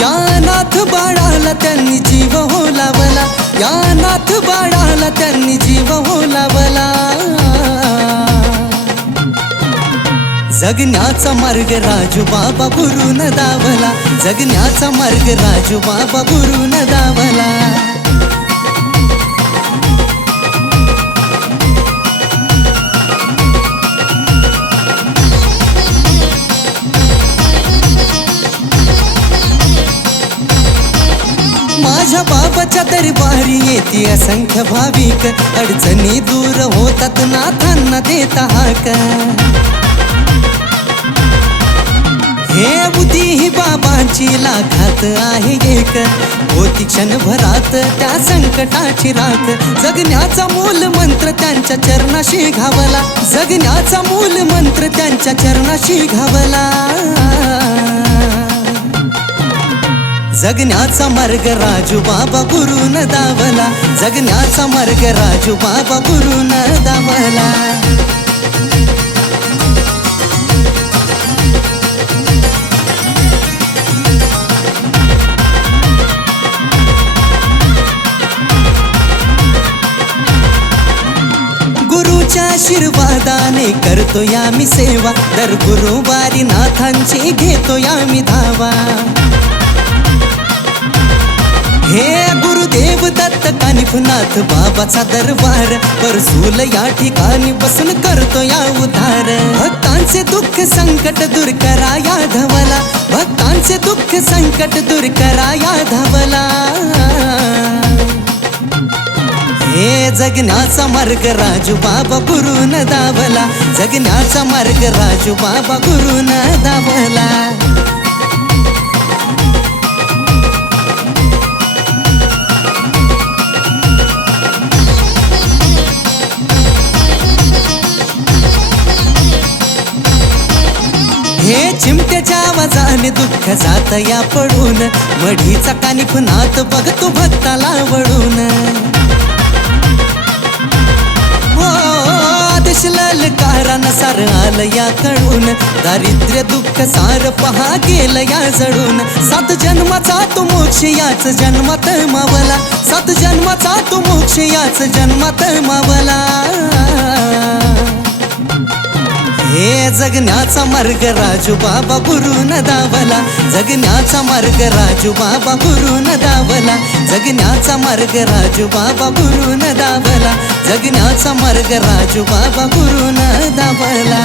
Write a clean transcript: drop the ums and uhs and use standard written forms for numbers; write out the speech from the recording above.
या नाथ बाळाला त्यांनी जीव हो लावला, या नाथ बाळाला त्यांनी जीव हो लावला. जगण्याचा मार्ग राजू बाबा गुरुन दावला, जगण्याचा मार्ग राजू बाबा गुरुन दावला. माझ्या बाबाच्या दरबारी येते असंख्य भाविक, अडचणी दूर होतात नाथांना देता हाक. हे बुद्धी ही बाबांची लाखात आहे एक, होती क्षणभरात त्या संकटाची राख. जगण्याचा मूल मंत्र त्यांच्या चरणाशी घावला, जगण्याचा मूल मंत्र त्यांच्या चरणाशी घावला. जगण्याचा मार्ग राजू बाबा गुरुन दावला, जगण्याचा मार्ग राजू बाबा गुरुन दावला. गुरुच्या आशीर्वादाने करतो आम्ही सेवा, दर गुरुवारी नाथांची घेतो आम्ही धावा. हे गुरुदेव दत्त कानिफनाथ बाबाचा दरबार, परसूल या ठिकाणी बसून करतो या उद्धार. भक्तांचे दुःख संकट दूर करा या धावला, भक्तांचे दुःख संकट दूर करा या धावला. हे जगण्याचा मार्ग राजू बाबा गुरुन दावला, जगण्याचा मार्ग राजू बाबा गुरुन दावला. हे चिमट्याच्या आवाजाने दुःख जात या पडून, मढीचा कानिफनाथ बघतो भक्ताला वळून. आदेश ललकारानुसार आलं या कळून, दारिद्र्य दुःख सार पहा गेलं या जळून. 7 जन्माचा तो मोक्ष याच जन्मात मावला, 7 जन्माचा तो मोक्ष याच जन्मात मावला. हे जगण्याचा मार्ग राजू बाबा गुरुन दावला, जगण्याचा मार्ग राजू बाबा गुरुन दावला, जगण्याचा मार्ग राजू बाबा गुरुन दावला, जगण्याचा मार्ग राजू बाबा गुरुन दावला.